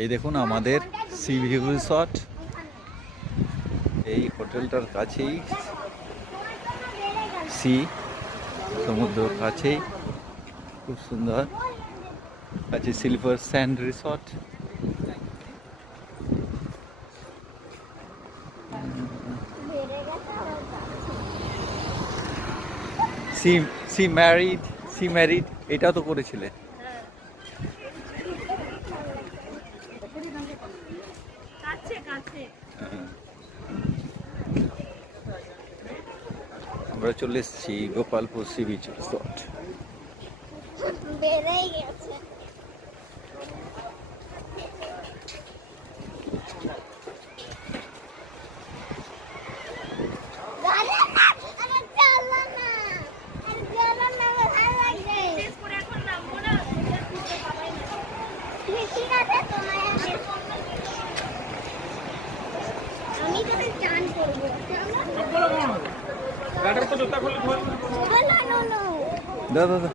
এই দেখুন আমাদের সি ভিউ রিসর্ট, এই হোটেলটার কাছেই সি, সমুদ্রের কাছেই, খুব সুন্দর আছে সিলভার স্যান্ড রিসর্ট। সি ম্যারিড এটাও তো করেছিলে। আমরা চলে এসেছি গোপালপুর সি বিচ রিসর্ট। দাদা